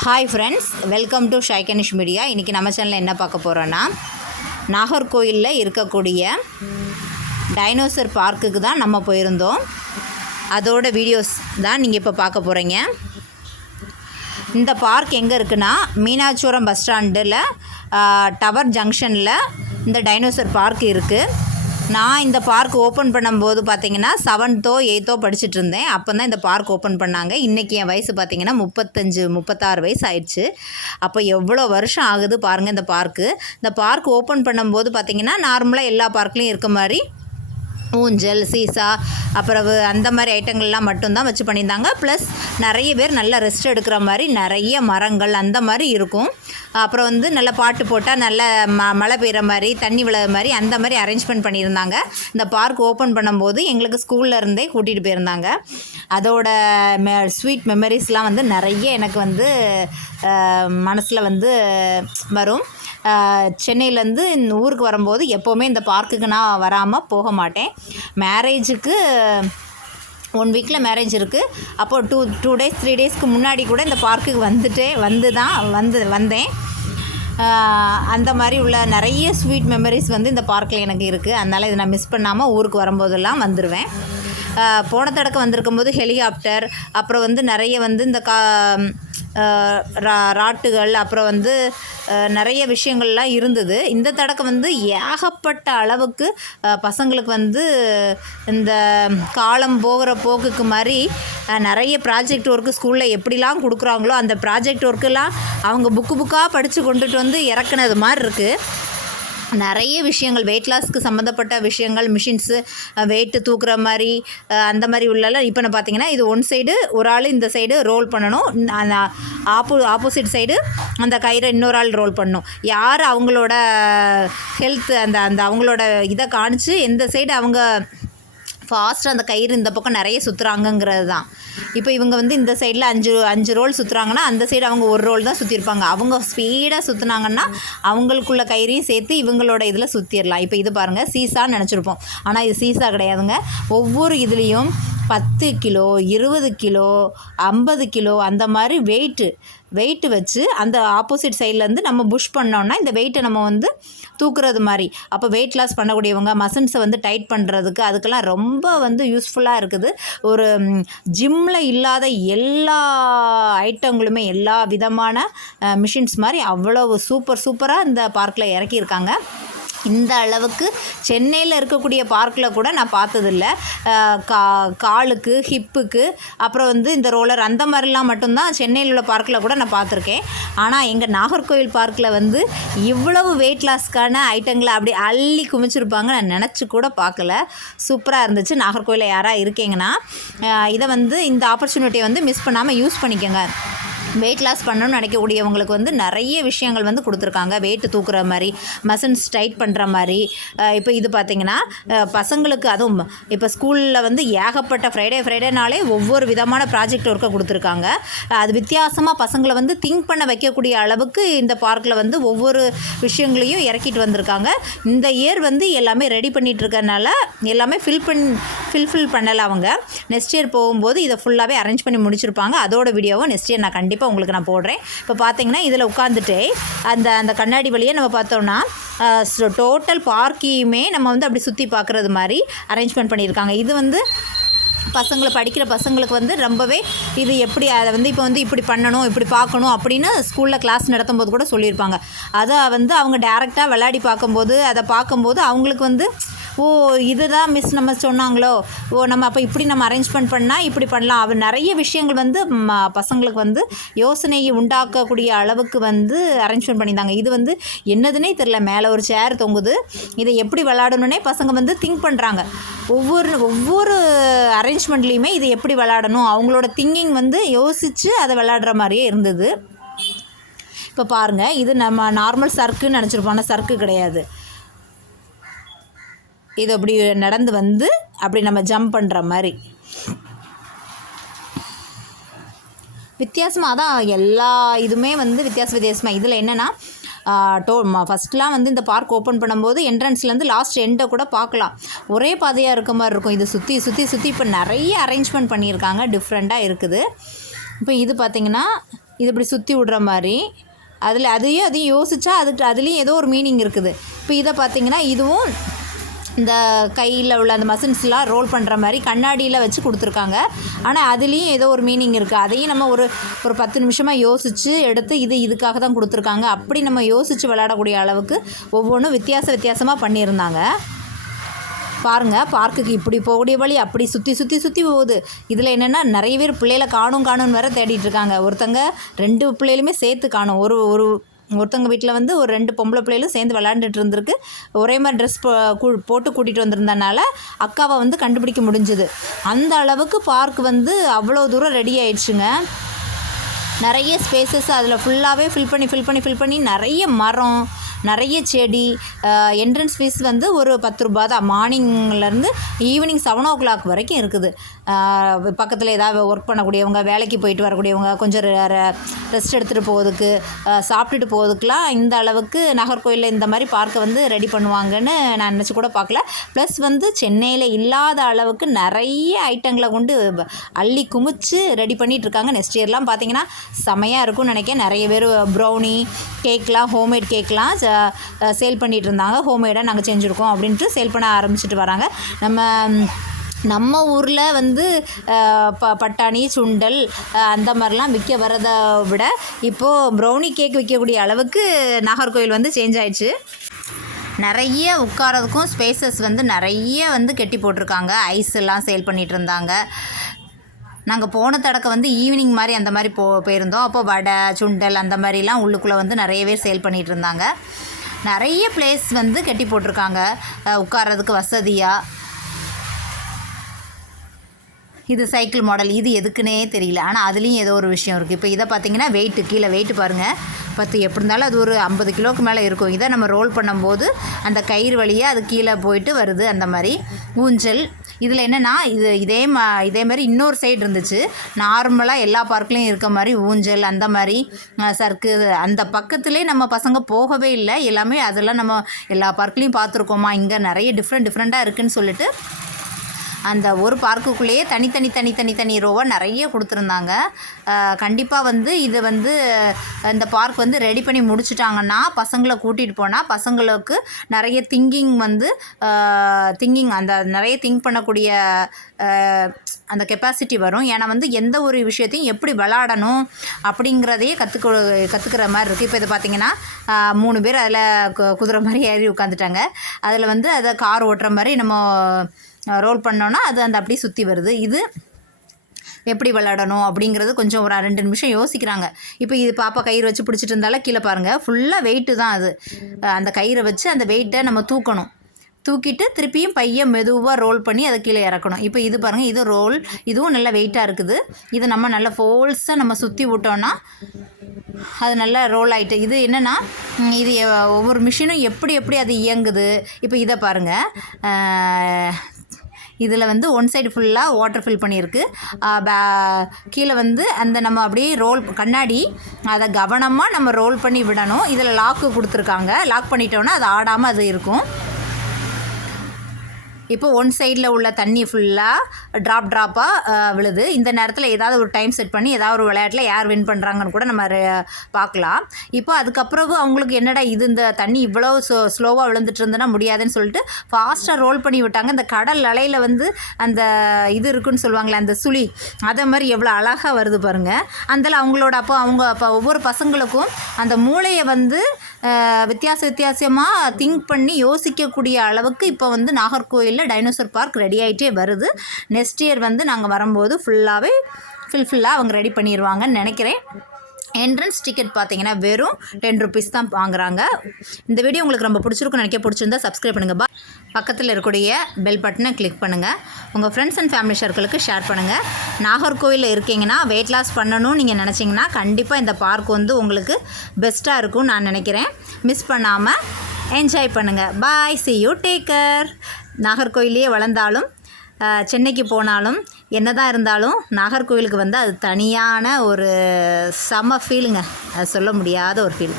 Hi friends welcome to ஷைகனிஷ் media இன்றைக்கி நம்ம சேனலில் என்ன பார்க்க போகிறோன்னா நாகர்கோயிலில் இருக்கக்கூடிய டைனோசர் பார்க்குக்கு தான் நம்ம போயிருந்தோம். அதோட வீடியோஸ் தான் நீங்கள் இப்போ பார்க்க போகிறீங்க இந்த பார்க் எங்கே இருக்குன்னா மீனாட்சிபுரம் பஸ் ஸ்டாண்டில் டவர் ஜங்ஷனில் இந்த டைனோசர் பார்க் இருக்குது நான் இந்த பார்க் ஓப்பன் பண்ணும்போது பார்த்தீங்கன்னா செவன்த்தோ எயித்தோ படிச்சுட்டு இருந்தேன் அப்போ தான் இந்த பார்க் ஓப்பன் பண்ணாங்க. இன்றைக்கி என் வயசு பார்த்தீங்கன்னா முப்பத்தஞ்சு முப்பத்தாறு வயசு ஆயிடுச்சு. அப்போ எவ்வளோ வருஷம் ஆகுது பாருங்கள் இந்த பார்க்கு இந்த பார்க் ஓப்பன் பண்ணும்போது பார்த்தீங்கன்னா நார்மலாக எல்லா பார்க்லேயும் இருக்க மாதிரி ஊஞ்சல் சீசா அப்புறம் அந்த மாதிரி ஐட்டங்கள்லாம் மட்டும்தான் வச்சு பண்ணியிருந்தாங்க. ப்ளஸ் நிறைய பேர் நல்லா ரெஸ்ட் எடுக்கிற மாதிரி நிறைய மரங்கள் அந்த மாதிரி இருக்கும். அப்புறம் வந்து நல்லா பாட்டு போட்டால் நல்ல ம மழை பெய்கிற மாதிரி தண்ணி விழ மாதிரி அந்த மாதிரி அரேஞ்ச்மெண்ட் பண்ணியிருந்தாங்க. இந்த பார்க் ஓப்பன் பண்ணும்போது எங்களுக்கு ஸ்கூல்ல இருந்தே கூட்டிகிட்டு போயிருந்தாங்க. அதோட மெ ஸ்வீட் மெமரிஸ்லாம் வந்து நிறைய எனக்கு வந்து மனசில் வந்து வரும். சென்னையிலேருந்து இந்த ஊருக்கு வரும்போது எப்போவுமே இந்த பார்க்குக்கு நான் வராமல் போக மாட்டேன். மேரேஜுக்கு ஒன் வீக்கில் மேரேஜ் இருக்குது அப்போது டூ டூ டேஸ் த்ரீ டேஸ்க்கு முன்னாடி கூட இந்த பார்க்குக்கு வந்துட்டே வந்து தான் வந்து வந்தேன். அந்த மாதிரி உள்ள நிறைய ஸ்வீட் மெமரிஸ் வந்து இந்த பார்க்கில் எனக்கு இருக்குது அதனால் இதை நான் மிஸ் பண்ணாமல் ஊருக்கு வரும்போதெல்லாம் வந்துடுவேன் போன தடக்க வந்திருக்கும் போது ஹெலிகாப்டர் அப்புறம் வந்து நிறைய வந்து இந்த கா ரா- ராட்டுகள் அப்புறம் வந்து நிறைய விஷயங்கள்லாம் இருந்தது. இந்த தடக்கம் வந்து ஏகப்பட்ட அளவுக்கு பசங்களுக்கு வந்து இந்த காலம் போகிற போக்குக்கு மாதிரி நிறைய ப்ராஜெக்ட் ஒர்க்கு ஸ்கூலில் எப்படிலாம் கொடுக்குறாங்களோ அந்த ப்ராஜெக்ட் ஒர்க்கெல்லாம் அவங்க புக்கு புக்காக படித்து கொண்டுட்டு வந்து இறக்குனது மாதிரி இருக்குது நிறைய விஷயங்கள் வெயிட் லாஸ்க்கு சம்மந்தப்பட்ட விஷயங்கள் மிஷின்ஸு வெயிட்டு தூக்குற மாதிரி அந்த மாதிரி உள்ளலாம் இப்போ நான் பார்த்தீங்கன்னா இது ஒன் சைடு ஒரு ஆள் இந்த சைடு ரோல் பண்ணணும். அந்த ஆப்போ ஆப்போசிட் சைடு அந்த கயிறை இன்னொரு ஆள் ரோல் பண்ணணும். யார் அவங்களோட ஹெல்த் அந்த அந்த அவங்களோட இதை காணிச்சு எந்த சைடு அவங்க ஃபாஸ்ட்டாக அந்த கயிறு இந்த பக்கம் நிறைய சுற்றுறாங்கங்கிறது தான் இப்போ இவங்க வந்து இந்த சைடில் அஞ்சு அஞ்சு ரோல் சுற்றுறாங்கன்னா அந்த சைடு அவங்க ஒரு ரோல் தான் சுற்றிருப்பாங்க அவங்க ஸ்பீடாக சுற்றுனாங்கன்னா அவங்களுக்குள்ள கயிறையும் சேர்த்து இவங்களோட இதில் சுற்றிடலாம் இப்போ இது பாருங்கள் சீசான்னு நினச்சிருப்போம். ஆனால் இது சீசா கிடையாதுங்க. ஒவ்வொரு இதுலேயும் பத்து கிலோ இருபது கிலோ ஐம்பது கிலோ அந்த மாதிரி வெயிட்டு வெயிட்டு வச்சு அந்த ஆப்போசிட் சைட்லேருந்து நம்ம புஷ் பண்ணோன்னா இந்த வெயிட்டை நம்ம வந்து தூக்குறது மாதிரி. அப்போ வெயிட் லாஸ் பண்ணக்கூடியவங்க மசில்ஸை வந்து டைட் பண்ணுறதுக்கு அதுக்கெல்லாம் ரொம்ப வந்து யூஸ்ஃபுல்லாக இருக்குது. ஒரு ஜிம்மில் இல்லாத எல்லா ஐட்டங்களுமே எல்லா விதமான மிஷின்ஸ் மாதிரி அவ்வளோ சூப்பர் சூப்பராக இந்த பார்க்கில் இறக்கியிருக்காங்க. இந்த அளவுக்கு சென்னையில் இருக்கக்கூடிய பார்க்கில் கூட நான் பார்த்ததில்ல. கா காலுக்கு ஹிப்புக்கு அப்புறம் வந்து இந்த ரோலர் அந்த மாதிரிலாம் மட்டும்தான் சென்னையில் உள்ள பார்க்கில் கூட நான் பார்த்துருக்கேன். ஆனால் எங்கள் நாகர்கோவில் பார்க்கில் வந்து இவ்வளவு வெயிட் லாஸ்க்கான ஐட்டங்களை அப்படி அள்ளி குமிச்சிருப்பாங்க நான் நினச்சி கூட பார்க்கல. சூப்பராக இருந்துச்சு. நாகர்கோவிலில் யாராக இருக்கீங்கன்னா இதை வந்து இந்த ஆப்பர்ச்சுனிட்டியை வந்து மிஸ் பண்ணாமல் யூஸ் பண்ணிக்கோங்க. வெயிட் லாஸ் பண்ணணும்னு நினைக்கக்கூடியவங்களுக்கு வந்து நிறைய விஷயங்கள் வந்து கொடுத்துருக்காங்க. வெயிட் தூக்குற மாதிரி மசில்ஸ் டைட் பண்ணுற மாதிரி. இப்போ இது பார்த்தீங்கன்னா பசங்களுக்கு அதுவும் இப்போ ஸ்கூலில் வந்து ஏகப்பட்ட ஃப்ரைடே ஃப்ரைடேனாலே ஒவ்வொரு விதமான ப்ராஜெக்ட் ஒர்க்கை கொடுத்துருக்காங்க. அது வித்தியாசமாக பசங்களை வந்து திங்க் பண்ண வைக்கக்கூடிய அளவுக்கு இந்த பார்க்கில் வந்து ஒவ்வொரு விஷயங்களையும் இறக்கிட்டு வந்திருக்காங்க. இந்த இயர் வந்து எல்லாமே ரெடி பண்ணிகிட்டு இருக்கறனால எல்லாமே ஃபில் பண் ஃபில்ஃபில் பண்ணலை அவங்க. நெக்ஸ்ட் இயர் போகும்போது இதை ஃபுல்லாகவே அரேஞ்ச் பண்ணி முடிச்சிருப்பாங்க. அதோட வீடியோவும் நெக்ஸ்ட் இயர் நான் கண்டிப்பாக உங்களுக்கு நான் போடுறேன். இப்போ பார்த்தீங்கன்னா இதில் உட்காந்துட்டு அந்த அந்த கண்ணாடி வழியை நம்ம பார்த்தோம்னா டோட்டல் பார்க்கையுமே நம்ம வந்து அப்படி சுற்றி பார்க்குறது மாதிரி அரேஞ்ச்மெண்ட் பண்ணியிருக்காங்க. இது வந்து பசங்களை படிக்கிற பசங்களுக்கு வந்து ரொம்பவே இது எப்படி அதை வந்து இப்போ வந்து இப்படி பண்ணணும் இப்படி பார்க்கணும் அப்படின்னு ஸ்கூலில் கிளாஸ் நடத்தும்போது கூட சொல்லியிருப்பாங்க. அதை வந்து அவங்க டேரெக்டாக விளையாடி பார்க்கும்போது அதை பார்க்கும்போது அவங்களுக்கு வந்து ஓ இதுதான் மிஸ் நம்ம சொன்னாங்களோ? ஓ நம்ம அப்போ இப்படி நம்ம அரேஞ்ச்மெண்ட் பண்ணால் இப்படி பண்ணலாம். அவர் நிறைய விஷயங்கள் வந்து ம, பசங்களுக்கு வந்து யோசனையை உண்டாக்கக்கூடிய அளவுக்கு வந்து அரேஞ்ச்மெண்ட் பண்ணியிருந்தாங்க. இது வந்து என்னதுன்னே தெரில மேலே ஒரு சேர் தொங்குது. இதை எப்படி விளாடணுன்னே பசங்க வந்து திங்க் பண்ணுறாங்க ஒவ்வொரு ஒவ்வொரு அரேஞ்ச்மெண்ட்லேயுமே இது எப்படி விளாடணும் அவங்களோட திங்கிங் வந்து யோசித்து அதை விளாடுற மாதிரியே இருந்தது. இப்போ பாருங்கள் இது நம்ம நார்மல் சர்க்குன்னு நினச்சிருப்போம். ஆனால் சர்க்கு கிடையாது. இது அப்படி நடந்து வந்து அப்படி நம்ம ஜம்ப் பண்ணுற மாதிரி. வித்தியாசமாக தான் எல்லா இதுவுமே வந்து வித்தியாச வித்தியாசமாக இதில் என்னென்னா டோ ஃபஸ்ட்லாம் வந்து இந்த பார்க் ஓப்பன் பண்ணும்போது என்ட்ரன்ஸ்லேருந்து லாஸ்ட் எண்டை கூட பார்க்கலாம். ஒரே பாதையாக இருக்க மாதிரி இருக்கும். இது சுற்றி சுற்றி சுற்றி இப்போ நிறைய அரேஞ்ச்மெண்ட் பண்ணியிருக்காங்க. டிஃப்ரெண்ட்டாக இருக்குது. இப்போ இது பார்த்திங்கன்னா இது இப்படி சுற்றி விடுற மாதிரி. அதில் அதையும் அதையும் யோசித்தா அதுக்கு அதுலேயும் ஏதோ ஒரு மீனிங் இருக்குது. இப்போ இதை பார்த்தீங்கன்னா இதுவும் இந்த கையில் உள்ள அந்த மசின்ஸ்லாம் ரோல் பண்ணுற மாதிரி கண்ணாடியில் வச்சு கொடுத்துருக்காங்க. ஆனால் அதுலேயும் ஏதோ ஒரு மீனிங் இருக்குது அதையும் நம்ம ஒரு ஒரு பத்து நிமிஷமாக யோசித்து எடுத்து இது இதுக்காக தான் கொடுத்துருக்காங்க. அப்படி நம்ம யோசித்து விளையாடக்கூடிய அளவுக்கு ஒவ்வொன்றும் வித்தியாச வித்தியாசமாக பண்ணியிருந்தாங்க. பாருங்கள் பார்க்குக்கு இப்படி போகக்கூடிய வழி அப்படி சுற்றி சுற்றி சுற்றி போகுது. இதில் என்னென்னா நிறைய பேர் பிள்ளைகளை காணும் காணும்னு வேற தேடிட்டு இருக்காங்க. ஒருத்தங்க ரெண்டு பிள்ளைகளுமே சேர்த்து காணும். ஒரு ஒரு ஒருத்தவங்க வீட்டில் வந்து ஒரு ரெண்டு பொம்பளை பிள்ளைகளும் சேர்ந்து விளாண்டுட்டு இருந்திருக்கு. ஒரே மாதிரி ட்ரெஸ் போட்டு கூட்டிகிட்டு வந்திருந்தனால அக்காவை வந்து கண்டுபிடிக்க முடிஞ்சுது. அந்த அளவுக்கு பார்க் வந்து அவ்வளோ தூரம் ரெடி ஆயிடுச்சுங்க. நிறைய ஸ்பேசஸ் அதில் ஃபுல்லாகவே ஃபில் பண்ணி ஃபில் பண்ணி ஃபில் பண்ணி நிறைய மரம் நிறைய செடி என்ட்ரன்ஸ் ஃபீஸ் வந்து ஒரு பத்து ரூபா தான். மார்னிங்லேருந்து ஈவினிங் செவன் ஓ கிளாக் வரைக்கும் இருக்குது. பக்கத்தில் ஏதாவது ஒர்க் பண்ணக்கூடியவங்க வேலைக்கு போயிட்டு வரக்கூடியவங்க கொஞ்சம் ரெஸ்ட் எடுத்துகிட்டு போகிறதுக்கு சாப்பிட்டுட்டு போகிறதுக்குலாம் இந்த அளவுக்கு நாகர்கோயிலில் இந்த மாதிரி பார்க்கை வந்து ரெடி பண்ணுவாங்கன்னு நான் நினச்சி கூட பார்க்கல. ப்ளஸ் வந்து சென்னையில் இல்லாத அளவுக்கு நிறைய ஐட்டங்களை கொண்டு அள்ளி குமிச்சு ரெடி பண்ணிகிட்டு இருக்காங்க. நெக்ஸ்ட் இயர்லாம் பார்த்தீங்கன்னா செமையாக இருக்கும்னு நினைக்கிறேன். நிறைய பேர் ப்ரௌனி கேக்லாம் ஹோம்மேட் கேக்லாம் சேல் பண்ணிகிட்டு இருந்தாங்க. ஹோம்மேடாக நாங்கள் செஞ்சுருக்கோம் அப்படின்ட்டு சேல் பண்ண ஆரம்பிச்சிட்டு வராங்க. நம்ம நம்ம ஊரில் வந்து ப பட்டாணி சுண்டல் அந்த மாதிரிலாம் விற்க வரதை விட இப்போது ப்ரௌனி கேக் விற்கக்கூடிய அளவுக்கு நாகர்கோவில் வந்து சேஞ்ச் ஆயிடுச்சு. நிறைய உட்காரதுக்கும் ஸ்பேசஸ் வந்து நிறைய வந்து கெட்டி போட்டிருக்காங்க. ஐஸ் எல்லாம் சேல் பண்ணிகிட்டு இருந்தாங்க. நாங்கள் போன தடக்க வந்து ஈவினிங் மாதிரி அந்த மாதிரி போ போயிருந்தோம். அப்போ வடை சுண்டல் அந்த மாதிரிலாம் உள்ளுக்குள்ளே வந்து நிறையவே சேல் பண்ணிகிட்டு இருந்தாங்க. நிறைய பிளேஸ் வந்து கட்டி போட்டிருக்காங்க. உட்கார்றதுக்கு வசதியாக இது சைக்கிள் மாடல் இது எதுக்குன்னே தெரியல. ஆனால் அதுலேயும் ஏதோ ஒரு விஷயம் இருக்குது இப்போ இதை பார்த்தீங்கன்னா வெயிட்டு கீழே வெயிட்டு பாருங்கள் பத்து எப்படி இருந்தாலும் அது ஒரு ஐம்பது கிலோவுக்கு மேலே இருக்கும். இதை நம்ம ரோல் பண்ணும்போது அந்த கயிறு வழியாக அது கீழே போயிட்டு வருது. அந்த மாதிரி ஊஞ்சல். இதில் என்னென்னா இது இதே மா இதே மாதிரி இன்னொரு சைடு இருந்துச்சு. நார்மலாக எல்லா பார்க்லேயும் இருக்க மாதிரி ஊஞ்சல் அந்த மாதிரி சர்க்கு அந்த பக்கத்துலேயே நம்ம பசங்க போகவே இல்லை. எல்லாமே அதெல்லாம் நம்ம எல்லா பார்க்லேயும் பார்த்துருக்கோமா? இங்கே நிறைய டிஃப்ரெண்ட் டிஃப்ரெண்ட்டாக இருக்குதுன்னு சொல்லிட்டு அந்த ஒரு பார்க்குக்குள்ளேயே தனித்தனி தனித்தனி தனி ரோவாக நிறைய கொடுத்துருந்தாங்க. கண்டிப்பாக வந்து இது வந்து இந்த பார்க் வந்து ரெடி பண்ணி முடிச்சிட்டாங்கன்னா பசங்களை கூட்டிகிட்டு போனால் பசங்களுக்கு நிறைய திங்கிங் வந்து திங்கிங் அந்த நிறைய திங்க் பண்ணக்கூடிய அந்த கெப்பாசிட்டி வரும். ஏன்னா வந்து எந்த ஒரு விஷயத்தையும் எப்படி விளாடணும் அப்படிங்கிறதையே கற்றுக்க கற்றுக்கிற மாதிரி இருக்குது இப்போ இது பார்த்திங்கன்னா மூணு பேர் அதில் குதிரை மாதிரி ஏறி உட்காந்துட்டாங்க அதில் வந்து அதை கார் ஓட்டுற மாதிரி நம்ம ரோல் பண்ணோன்னா அது அந்த அப்படியே சுற்றி வருது. இது எப்படி விளாடணும் அப்படிங்கிறது கொஞ்சம் ஒரு ரெண்டு நிமிஷம் யோசிக்கிறாங்க. இப்போ இது பாப்பா கயிறு வச்சு பிடிச்சிட்டு இருந்தாலும் கீழே பாருங்கள் ஃபுல்லாக வெயிட்டு தான் அது. அந்த கயிறை வச்சு அந்த வெயிட்டை நம்ம தூக்கணும். தூக்கிட்டு திருப்பியும் பையன் மெதுவாக ரோல் பண்ணி அதை கீழே இறக்கணும். இப்போ இது பாருங்கள் இது ரோல் இதுவும் நல்லா வெயிட்டாக இருக்குது. இது நம்ம நல்லா ஃபோல்ஸாக நம்ம சுற்றி விட்டோன்னா அது நல்லா ரோல் ஆகிட்டு இது என்னென்னா இது ஒவ்வொரு மிஷினும் எப்படி எப்படி அது இயங்குது? இப்போ இதை பாருங்கள் இதில் வந்து ஒன் சைடு ஃபுல்லாக வாட்டர் ஃபில் பண்ணியிருக்கு. கீழே வந்து அந்த நம்ம அப்படியே ரோல் கண்ணாடி அதை கவனமாக நம்ம ரோல் பண்ணி விடணும். இதில் லாக்கு கொடுத்துருக்காங்க. லாக் பண்ணிட்டோன்னா அது ஆடாமல் அது இருக்கும். இப்போ ஒன் சைடில் உள்ள தண்ணி ஃபுல்லாக ட்ராப் ட்ராப்பாக விழுது. இந்த நேரத்தில் ஏதாவது ஒரு டைம் செட் பண்ணி ஏதாவது ஒரு விளையாட்டில் யார் வின் பண்ணுறாங்கன்னு கூட நம்ம பார்க்கலாம். இப்போ அதுக்கப்புறம் அவங்களுக்கு என்னடா இது? இந்த தண்ணி இவ்வளோ ஸ்லோ ஸ்லோவாக விழுந்துட்டு இருந்ததுன்னா முடியாதுன்னு சொல்லிட்டு ஃபாஸ்ட்டாக ரோல் பண்ணி விட்டாங்க. இந்த கடல் அலையில் வந்து அந்த இது இருக்குன்னு சொல்லுவாங்களே அந்த சுழி அதை மாதிரி எவ்வளோ அழகாக வருது பாருங்கள் அதில் அவங்களோட அப்போ அவங்க அப்போ ஒவ்வொரு பசங்களுக்கும் அந்த மூளையை வந்து வித்தியாச வித்தியாசமாக திங்க் பண்ணி யோசிக்கக்கூடிய அளவுக்கு இப்போ வந்து நாகர்கோயிலில் டைனோசர் பார்க் ரெடி ஆகிட்டே வருது. நெக்ஸ்ட் இயர் வந்து நாங்கள் வரும்போது ஃபுல்லாகவே ஃபில்ஃபுல்லாக அவங்க ரெடி பண்ணிடுவாங்கன்னு நினைக்கிறேன். என்ட்ரன்ஸ் டிக்கெட் பார்த்தீங்கன்னா வெறும் டென் ருபீஸ் தான் வாங்குறாங்க. இந்த வீடியோ உங்களுக்கு ரொம்ப பிடிச்சிருக்கும் நினைக்க பிடிச்சிருந்தா சப்ஸ்கிரைப் பண்ணுங்கள் பக்கத்தில் இருக்கக்கூடிய பெல் பட்டனை கிளிக் பண்ணுங்கள் உங்கள் ஃப்ரெண்ட்ஸ் அண்ட் ஃபேமிலி சர்க்கிளுக்கு ஷேர் பண்ணுங்கள் நாகர்கோவிலில் இருக்கீங்கன்னா வெயிட் லாஸ் பண்ணணும்னு நீங்கள் நினச்சிங்கன்னா கண்டிப்பாக இந்த பார்க் வந்து உங்களுக்கு பெஸ்ட்டாக இருக்கும்னு நான் நினைக்கிறேன். மிஸ் பண்ணாமல் என்ஜாய் பண்ணுங்கள் bye see you take care நாகர்கோயிலே வளர்ந்தாலும் சென்னைக்கு போனாலும் என்ன தான் இருந்தாலும் நாகர்கோவிலுக்கு வந்து அது தனியான ஒரு செம ஃபீலுங்க அது சொல்ல முடியாத ஒரு ஃபீல்